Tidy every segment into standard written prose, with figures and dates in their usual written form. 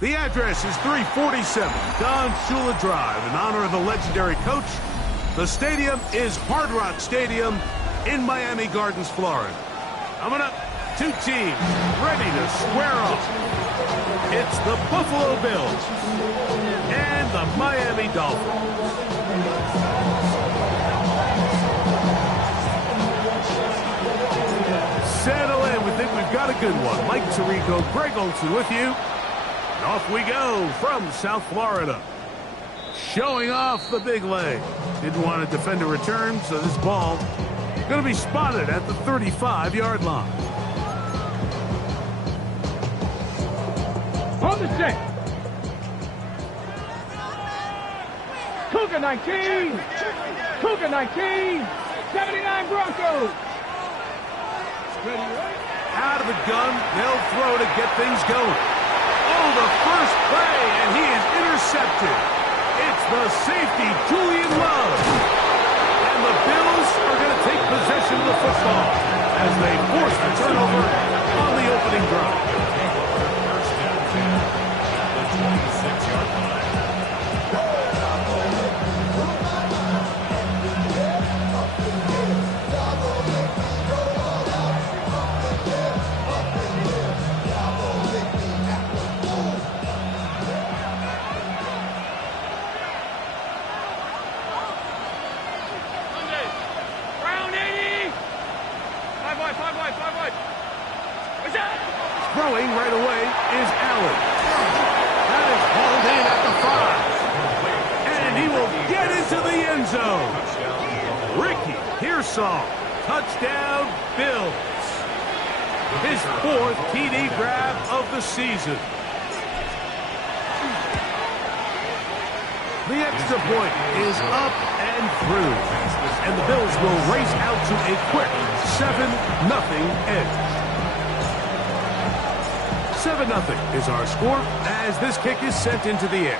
The address is 347 Don Shula Drive in honor of the legendary coach. The stadium is Hard Rock Stadium in Miami Gardens, Florida. Coming up, two teams ready to square off. It's the Buffalo Bills and the Miami Dolphins. Settle in. We think we've got a good one. Mike Tirico, Greg Olsen with you. And off we go from South Florida. Showing off the big leg. Didn't want to defend a return, so this ball going to be spotted at the 35-yard line. On the set. Cougar 19. Cougar 19. 79 Broncos. Out of the gun, they'll throw to get things going. Oh, the first play, and he is intercepted. It's the safety, Julian Love. And the Bills are going to take possession of the football as they force the turnover on the opening drive. The 26-yard line. Throwing right away is Allen. That is hauled in at the 5. And he will get into the end zone. Ricky Pearsall. Touchdown, Bills. His 4th TD grab of the season. The extra point is up and through. And the Bills will race out to a quick 7-0 edge. 7-0 is our score as this kick is sent into the air.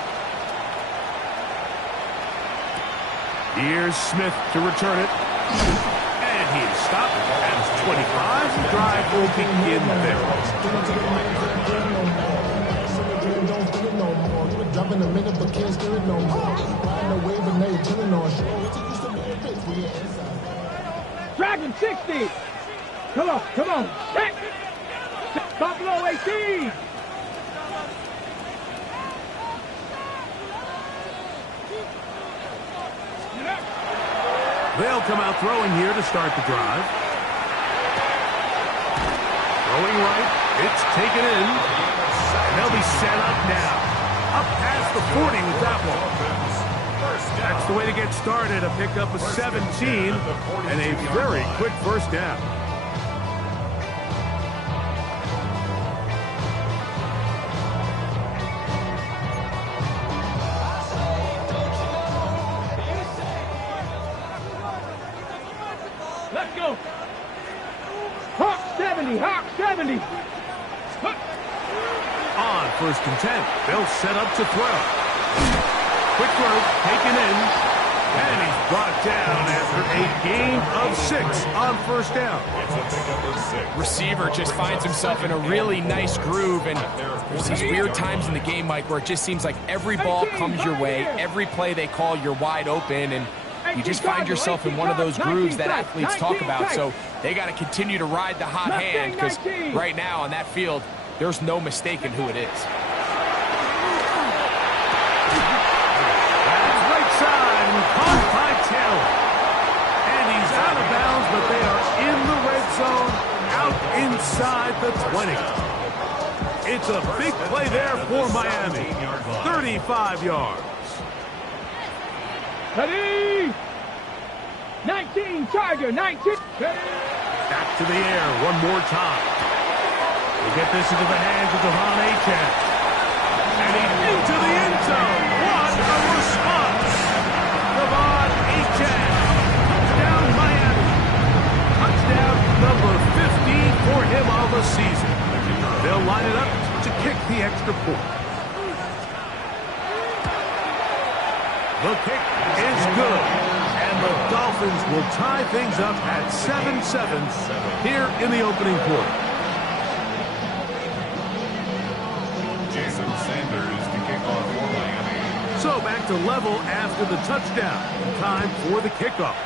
Here's Smith to return it. And he is stopped at 25. The drive will begin there. Dragon 60. Come on, come on. Hey. Buffalo 18. They'll come out throwing here to start the drive. Throwing right. It's taken in. And they'll be set up now. Up past the 40 with that one. That's the way to get started. A pickup of 17 and a very quick first down. Let's go. Hawk 70, Hawk 70. On 1st and 10, they'll set up to throw. Quick throw, taken in, and he's brought down after a gain of 6 on 1st down. Receiver just finds himself in a really nice groove, and there's these weird times in the game, Mike, where it just seems like every ball comes your way, every play they call, you're wide open, and you just find yourself in one of those grooves that athletes talk about. So they got to continue to ride the hot hand, because right now on that field, there's no mistaking who it is. That's right side, and caught by Taylor. And he's out of bounds, but they are in the red zone, out inside the 20. It's a big play there for Miami. 35 yards. Ready? 19, Charger, 19. Back to the air one more time. We'll get this into the hands of Devon Achane. And he's into the end zone. What a response. Devon Achane. Touchdown, Miami. Touchdown number 15 for him on the season. They'll line it up to kick the extra point. The kick is good. And the Dolphins will tie things up at 7-7 here in the opening quarter. Jason Sanders. to level after the touchdown. Time for the kickoff.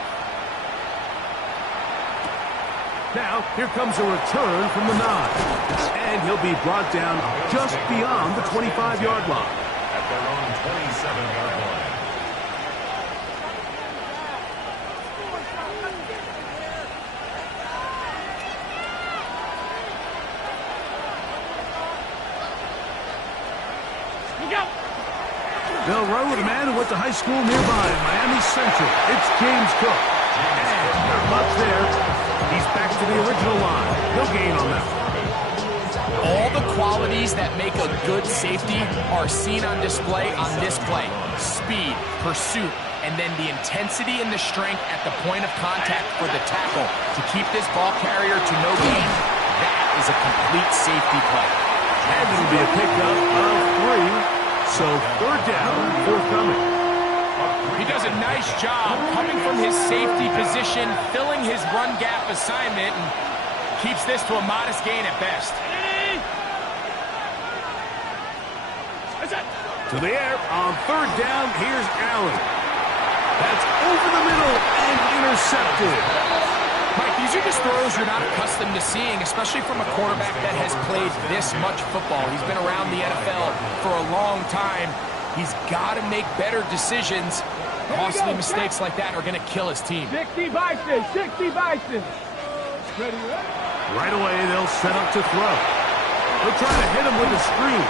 Now, here comes a return from the 9. And he'll be brought down just beyond the 25-yard line. At their own 27-yard line. They'll run with a man who went to high school nearby in Miami Central. It's James Cook. And not much there. He's back to the original line. No gain on that. All the qualities that make a good safety are seen on display on this play. Speed, pursuit, and then the intensity and the strength at the point of contact for the tackle to keep this ball carrier to no gain. That is a complete safety play. And it'll be a pickup of 3. So, third down, forthcoming. He does a nice job coming from his safety position, filling his run gap assignment, and keeps this to a modest gain at best. To the air on third down, here's Allen. That's over the middle and intercepted. Mike, these are just throws you're not accustomed to seeing, especially from a quarterback that has played this much football. He's been around the NFL for a long time. He's got to make better decisions. Costly mistakes like that are going to kill his team. 60 Bison, 60 Bison. Ready, ready. Right away, they'll set up to throw. They'll try to hit him with a screen.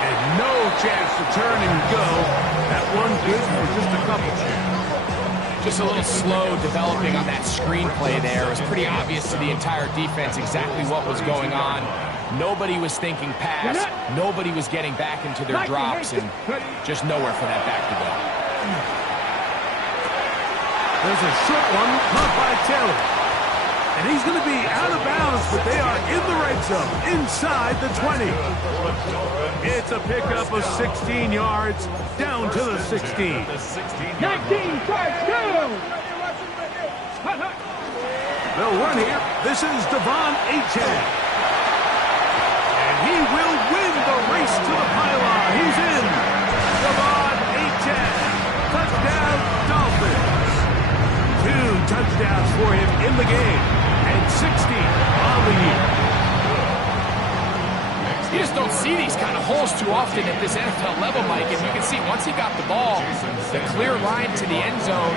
And no chance to turn and go. That one good for just a couple. Just a little slow developing on that screenplay there. It was pretty obvious to the entire defense exactly what was going on. Nobody was thinking pass. Nobody was getting back into their drops, and just nowhere for that back to go. There's a short one caught by Taylor. And he's going to be out of bounds, but they are in the red zone, inside the 20. It's a pickup of 16 yards, down to the 16. 19 starts, go! They'll run here. This is Devon Achane. And he will win the race to the pylon. He's in. Devon Achane. Touchdown, Dolphins. 2 touchdowns for him in the game. And 60 on the year. You just don't see these kind of holes too often at this NFL level, Mike. And you can see once he got the ball, the clear line to the end zone,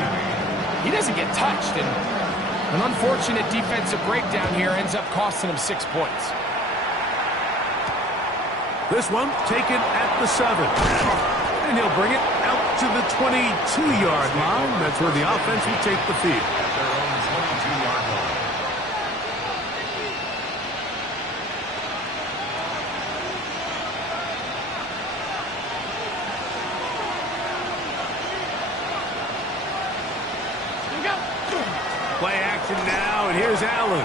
he doesn't get touched. And an unfortunate defensive breakdown here ends up costing him 6 points. This one taken at the 7. And he'll bring it out to the 22-yard line. That's where the offense will take the field. At their own 22-yard line. Play action now, and here's Allen.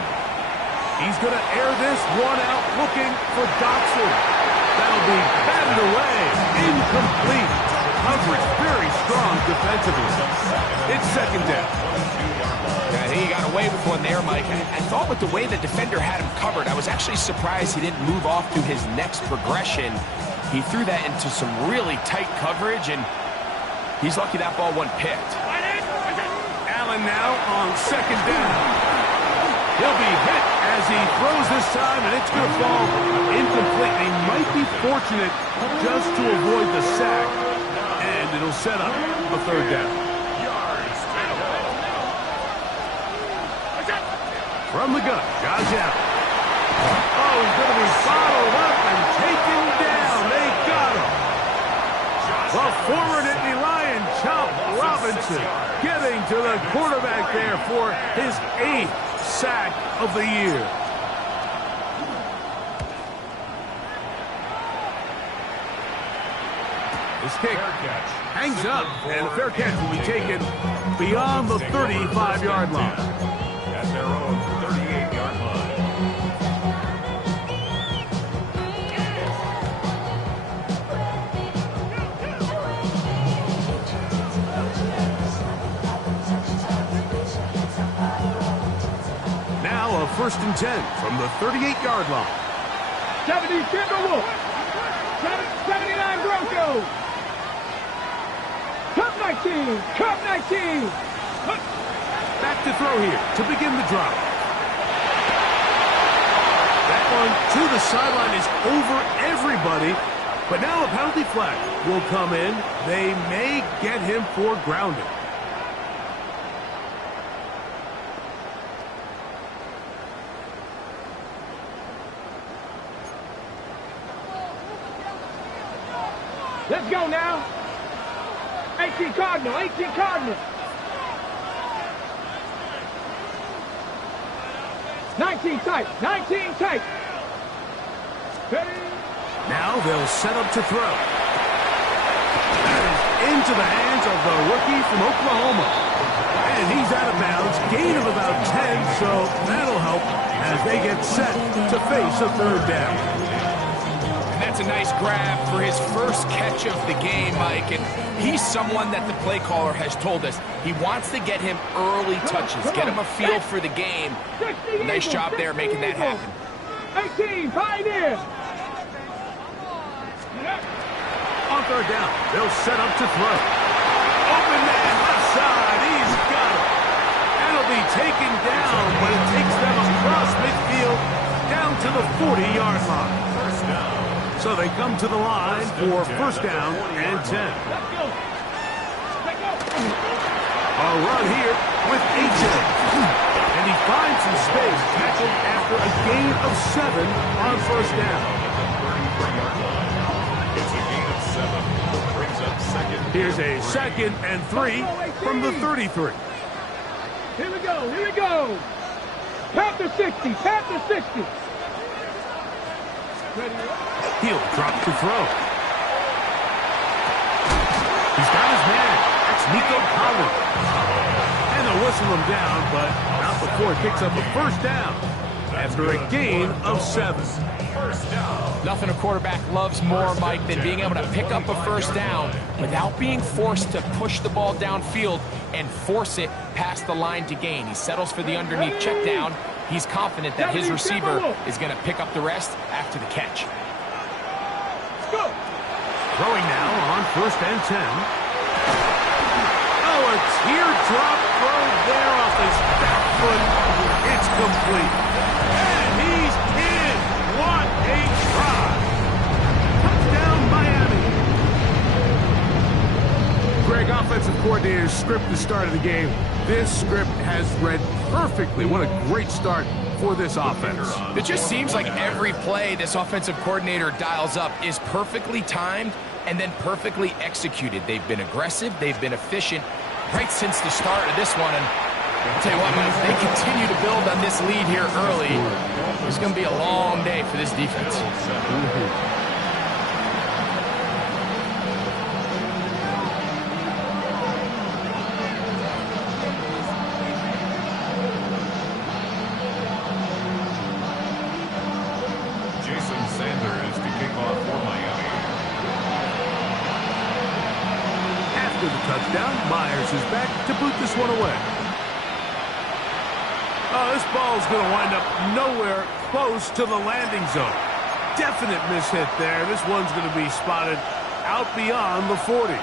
He's going to air this one out, looking for Dotson. That'll be batted away. Incomplete. Coverage very strong defensively. It's second down. I think he got away with one there, Mike. I thought with the way the defender had him covered, I was actually surprised he didn't move off to his next progression. He threw that into some really tight coverage, and he's lucky that ball wasn't picked. Allen now on second down. He'll be hit as he throws this time, and it's going to fall incomplete. He might be fortunate just to avoid the sack, and it'll set up a third down. From the gun, Josh Allen. Oh, he's going to be followed up and taken down. They got him. The former Nittany Lion, Chop Robinson, getting to the quarterback there for his 8th sack of the year. This kick hangs up, and a fair catch will be taken beyond the 35-yard line. At their own 38-yard line. Now a 1st and 10 from the 38-yard line. 70 Timberwolves. 79 Broncos. 19. Cup 19. Back to throw here to begin the drop. That one to the sideline is over everybody. But now a penalty flag will come in. They may get him for grounding. Let's go now. 18 Cardinal, 18 Cardinal. 19 tight, 19 tight. Ready? Now they'll set up to throw. That is into the hands of the rookie from Oklahoma. And he's out of bounds, gain of about 10, so that'll help as they get set to face a third down. That's a nice grab for his first catch of the game, Mike. And he's someone that the play caller has told us he wants to get him early touches, get him a feel for the game. Nice job there making that happen. 18, Pioneer. On third down, they'll set up to throw. Open man left side, he's got it. And it'll be taken down, but it takes them across midfield down to the 40-yard line. First down. So they come to the line for first down and 10. A run here with Aiken. And he finds some space, tackled after a gain of 7 on first down. It's a gain of 7. Brings up second. Here's a 2nd and 3 from the 33. Here we go, here we go. Panther 60, Panther 60. He'll drop to throw. He's got his man. That's Nico Collins. And they'll whistle him down, but not before it picks up a first down after a gain of 7. First down. Nothing a quarterback loves more, Mike, than being able to pick up a first down without being forced to push the ball downfield and force it past the line to gain. He settles for the underneath check down. He's confident that his receiver is going to pick up the rest after the catch. Throwing now on first and 10. Oh, a teardrop throw there off his back foot. It's complete. And he's in. What a try. Touchdown, Miami. Greg, offensive coordinator's script the start of the game. This script has read perfectly. What a great start for this offense. It just seems like every play this offensive coordinator dials up is perfectly timed and then perfectly executed. They've been aggressive, they've been efficient right since the start of this one. And I'll tell you what, man, if they continue to build on this lead here early, it's going to be a long day for this defense. Jason Sanders to kick off for Miami. After the touchdown, Myers is back to boot this one away. Oh, this ball is going to wind up nowhere close to the landing zone. Definite mishit there. This one's going to be spotted out beyond the 40.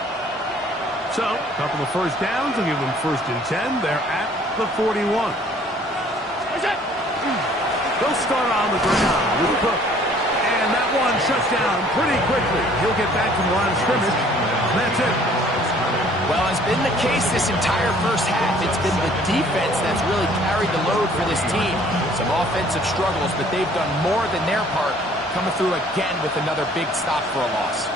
So, a couple of first downs will give them first and 10. They're at the 41. They'll start on the ground with Cook. And that one shuts down pretty quickly. He'll get back to the line of scrimmage. That's it. Well, it's been the case this entire first half. It's been the defense that's really carried the load for this team. Some offensive struggles, but they've done more than their part, coming through again with another big stop for a loss.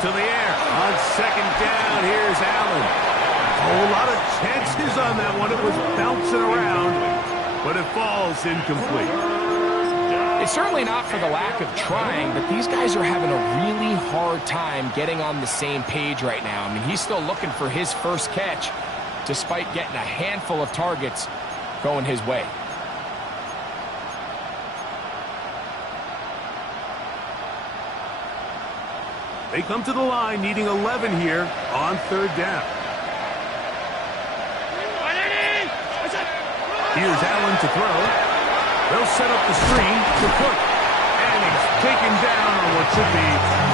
To the air. On second down, here's Allen. A whole lot of chances on that one. It was bouncing around, but it falls incomplete. It's certainly not for the lack of trying, but these guys are having a really hard time getting on the same page right now. I mean, he's still looking for his first catch, despite getting a handful of targets going his way. They come to the line needing 11 here on third down. Here's Allen to throw. They'll set up the screen to Cook. And he's taken down on what should be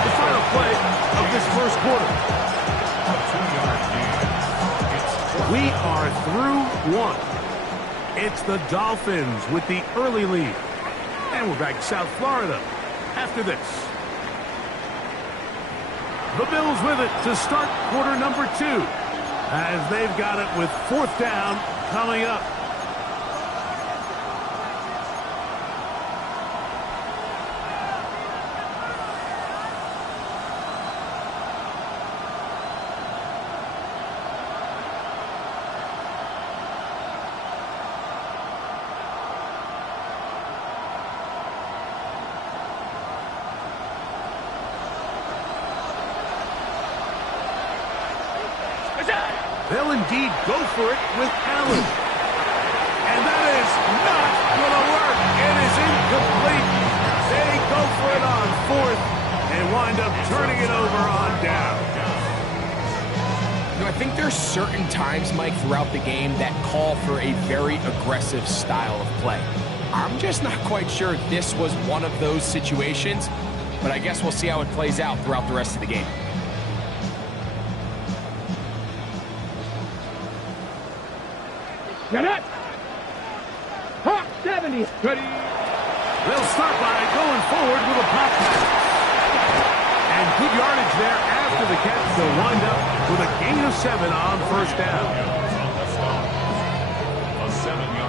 the final play of this first quarter. A 2-yard We are through one. It's the Dolphins with the early lead. And we're back to South Florida after this. The Bills with it to start quarter number 2, as they've got it with 4th down coming up. They'll indeed go for it with Allen. And that is not going to work. It is incomplete. They go for it on 4th and wind up turning it over on down. You know, I think there's certain times, Mike, throughout the game that call for a very aggressive style of play. I'm just not quite sure this was one of those situations, but I guess we'll see how it plays out throughout the rest of the game. Get it! Hawk 70. Ready. They'll start by going forward with a pop pass. And good yardage there after the catch. They'll wind up with a gain of 7 on 1st down.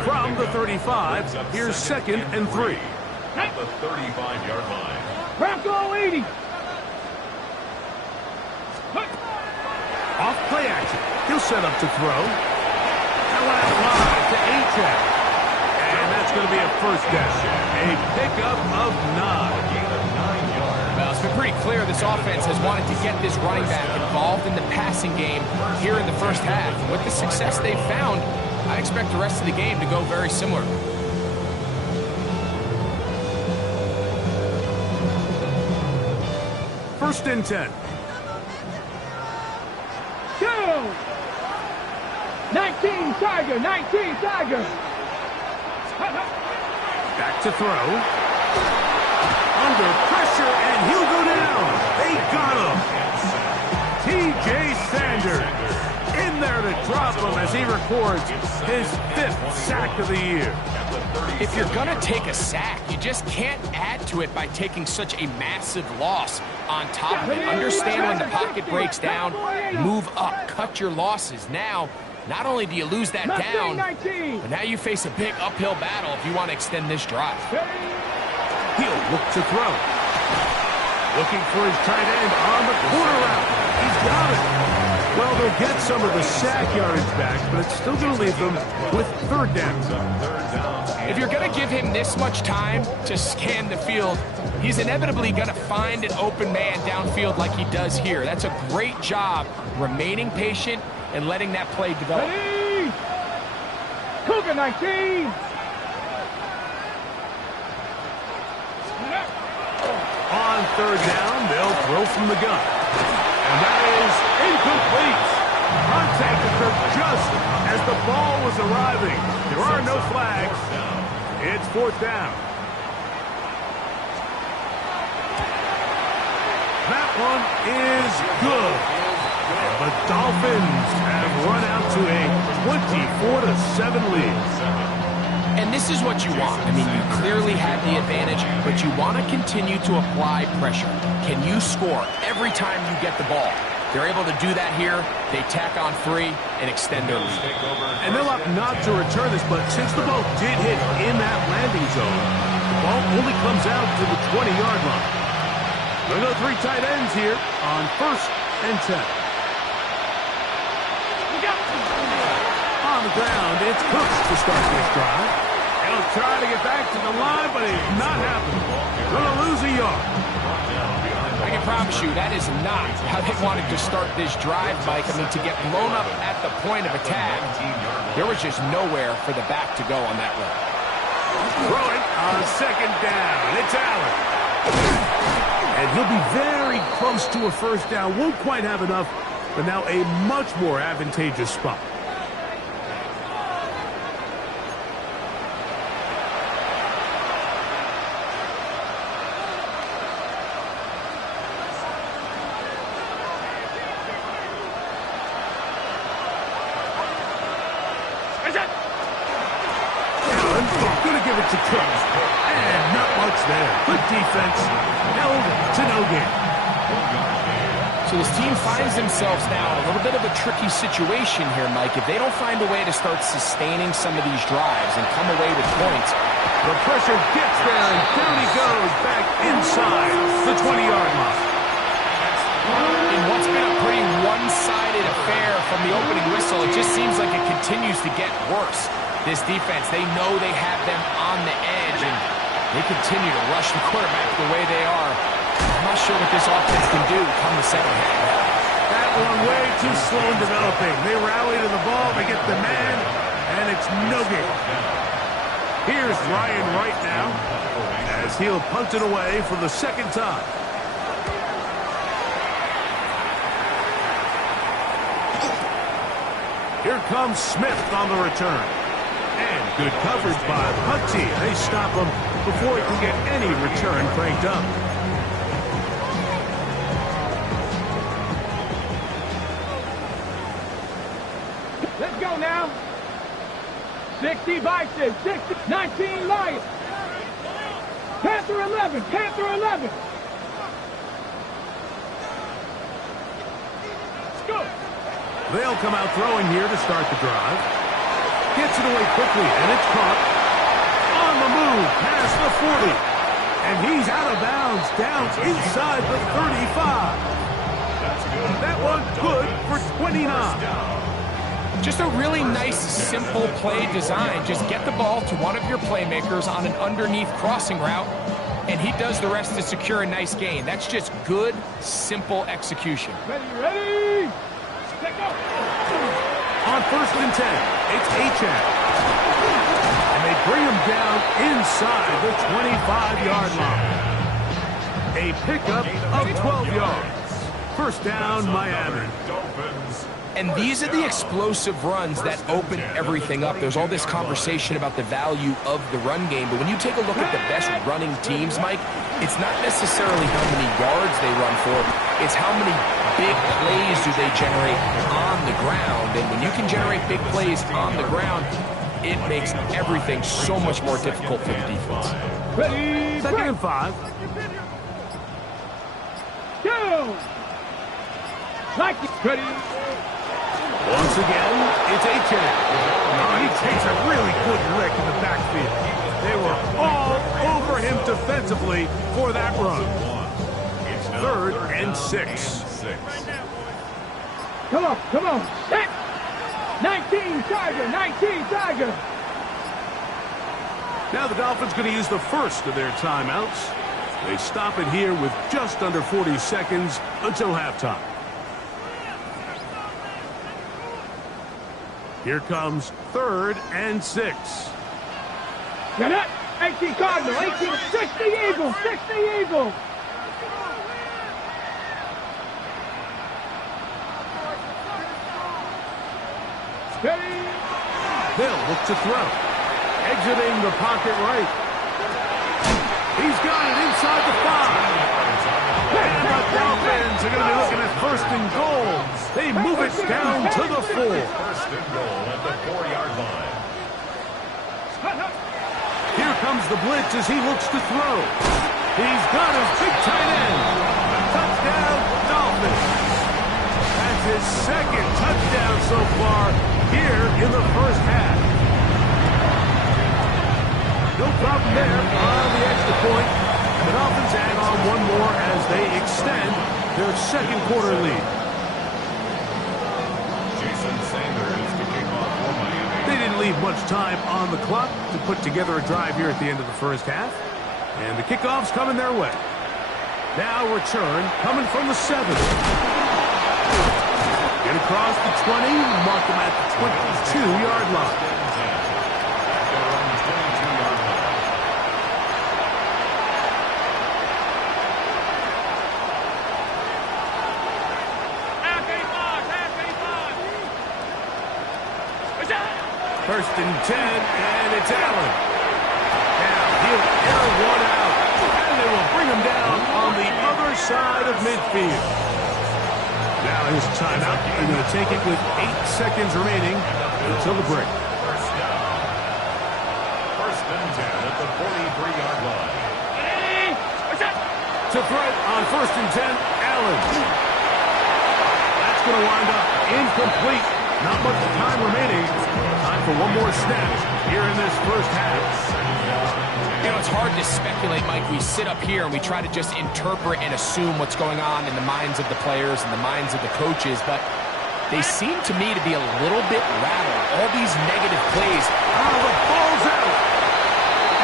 From the 35, here's 2nd and 3. At the 35-yard line. Bronco 80. Off play action. He'll set up to throw. That went out wide to Achane. And that's going to be a 1st down. A pickup of 9. Well, it's been pretty clear this offense has wanted to get this running back involved in the passing game here in the 1st half. With the success they've found, I expect the rest of the game to go very similar. First and 10. 19 Tiger, 19 Tiger. Back to throw. Under pressure, and he'll go down. They got him. T.J. Sanders in there to drop him as he records his 5th sack of the year. If you're going to take a sack, you just can't add to it by taking such a massive loss on top of it. Understand when the pocket breaks down, move up, cut your losses. Now, not only do you lose that down, but now you face a big uphill battle if you want to extend this drive. He'll look to throw. Looking for his tight end on the corner route. He's got it. Well, they'll get some of the sack yardage back, but it's still going to leave them with 3rd down. If you're going to give him this much time to scan the field, he's inevitably going to find an open man downfield like he does here. That's a great job remaining patient and letting that play develop. Ready. Cougar 19. On 3rd down, they'll throw from the gun. And that is incomplete. Contact occurred just as the ball was arriving. There are no flags. It's 4th down. That one is good. The Dolphins have run out to a 24-7 lead. And this is what you want. I mean, you clearly had the advantage, but you want to continue to apply pressure. Can you score every time you get the ball? They're able to do that here. They tack on 3 and extend their lead. And they'll opt not to return this, but since the ball did hit in that landing zone, the ball only comes out to the 20-yard line. They'll go 3 tight ends here on 1st and 10. On the ground, it's Cooks to start this drive. He'll try to get back to the line, but it's not happening. Going to lose a yard. I can promise you that is not how they wanted to start this drive, Mike. I mean, to get blown up at the point of attack, there was just nowhere for the back to go on that run. Throwing on 2nd down. It's Allen. And he'll be very close to a 1st down. Won't quite have enough, but now a much more advantageous spot. Allen going to give it to Cook. And not much there. Good defense. Held to no gain. So this team finds themselves now in a little bit of a tricky situation here, Mike. If they don't find a way to start sustaining some of these drives and come away with points, the pressure gets there, and down he goes back inside the 20-yard line. In what's been a pretty one-sided affair from the opening whistle, it just seems like it continues to get worse. This defense, they know they have them on the edge, and they continue to rush the quarterback the way they are. I'm not sure what this offense can do come the second half. That one way too slow in developing. They rally to the ball, they get the man, and it's no gain. Here's Ryan Wright now, as he'll punt it away for the second time. Here comes Smith on the return. And good coverage by Putty. They stop him before he can get any return cranked up. Let's go now. 60 Bison, 60, 19 Lions. Panther 11, Panther 11. Let's go. They'll come out throwing here to start the drive. Gets it away quickly, and it's caught. On the move, past the 40. And he's out of bounds, down inside the 35. That one good for 29. Just a really nice, simple play design. Just get the ball to one of your playmakers on an underneath crossing route, and he does the rest to secure a nice gain. That's just good, simple execution. Ready? Let's go. On 1st and 10, it's Achane. And they bring him down inside the 25-yard line. A pickup of 12 yards. First down, Miami. And these are the explosive runs that open everything up. There's all this conversation about the value of the run game, but when you take a look at the best running teams, Mike, it's not necessarily how many yards they run for, it's how many big plays do they generate on the ground. And when you can generate big plays on the ground, it makes everything so much more difficult for the defense. Ready? 2nd and 5. Go. Like it. Ready? Once again, it's Achane. Oh, he takes a really good lick in the backfield. They were all over him defensively for that run. 3rd and 6. Come on, come on. Set. 19 Tiger, 19 Tiger. Now the Dolphins going to use the first of their timeouts. They stop it here with just under 40 seconds until halftime. Here comes 3rd and 6. Get it. 18 Cardinal, 18, 60 Eagles, 60 Eagles. Ready? They'll look to throw. Exiting the pocket right. He's got it inside the 5. And the Dolphins are going to be looking at 1st and goal. They move it down to the 4. 1st and goal at the 4-yard line. Here comes the blitz as he looks to throw. He's got his big tight end. Touchdown, Dolphins. That's his 2nd touchdown so far here in the 1st half. No problem there on the extra point. The Dolphins add on one more as they extend their 2nd quarter lead. Jason Sanders to kick off for Miami. They didn't leave much time on the clock to put together a drive here at the end of the 1st half. And the kickoff's coming their way. Now return coming from the 7. Get across the 20, mark them at the 22-yard line. First and 10, and it's Allen. Now he'll air one out, and they will bring him down on the other side of midfield. Now his timeout. They're going to take it with 8 seconds remaining until the break. down at the 43-yard line. To throw on 1st and 10, Allen. That's going to wind up incomplete. Not much time remaining. Time for one more snap here in this first half. You know, it's hard to speculate, Mike. We sit up here and we try to just interpret and assume what's going on in the minds of the players and the minds of the coaches, but they seem to me to be a little bit rattled. All these negative plays. Oh, the ball's out.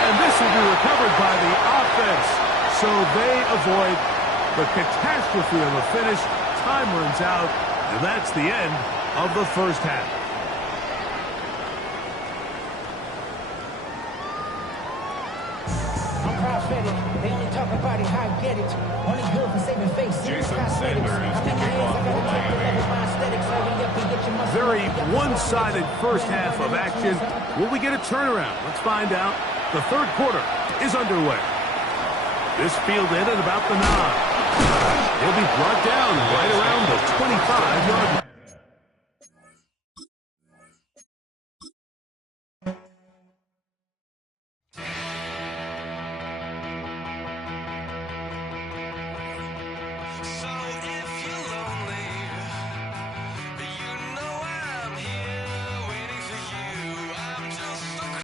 And this will be recovered by the offense. So they avoid the catastrophe of a finish. Time runs out, and that's the end of the first half. I'm prophetic. They only talk about it, how I get it. Only good for saving face. Jason Sanders to kick off for Miami. Very one-sided first half of action. Will we get a turnaround? Let's find out. The third quarter is underway. This field in at about the 9. He'll be brought down right around the 25-yard line.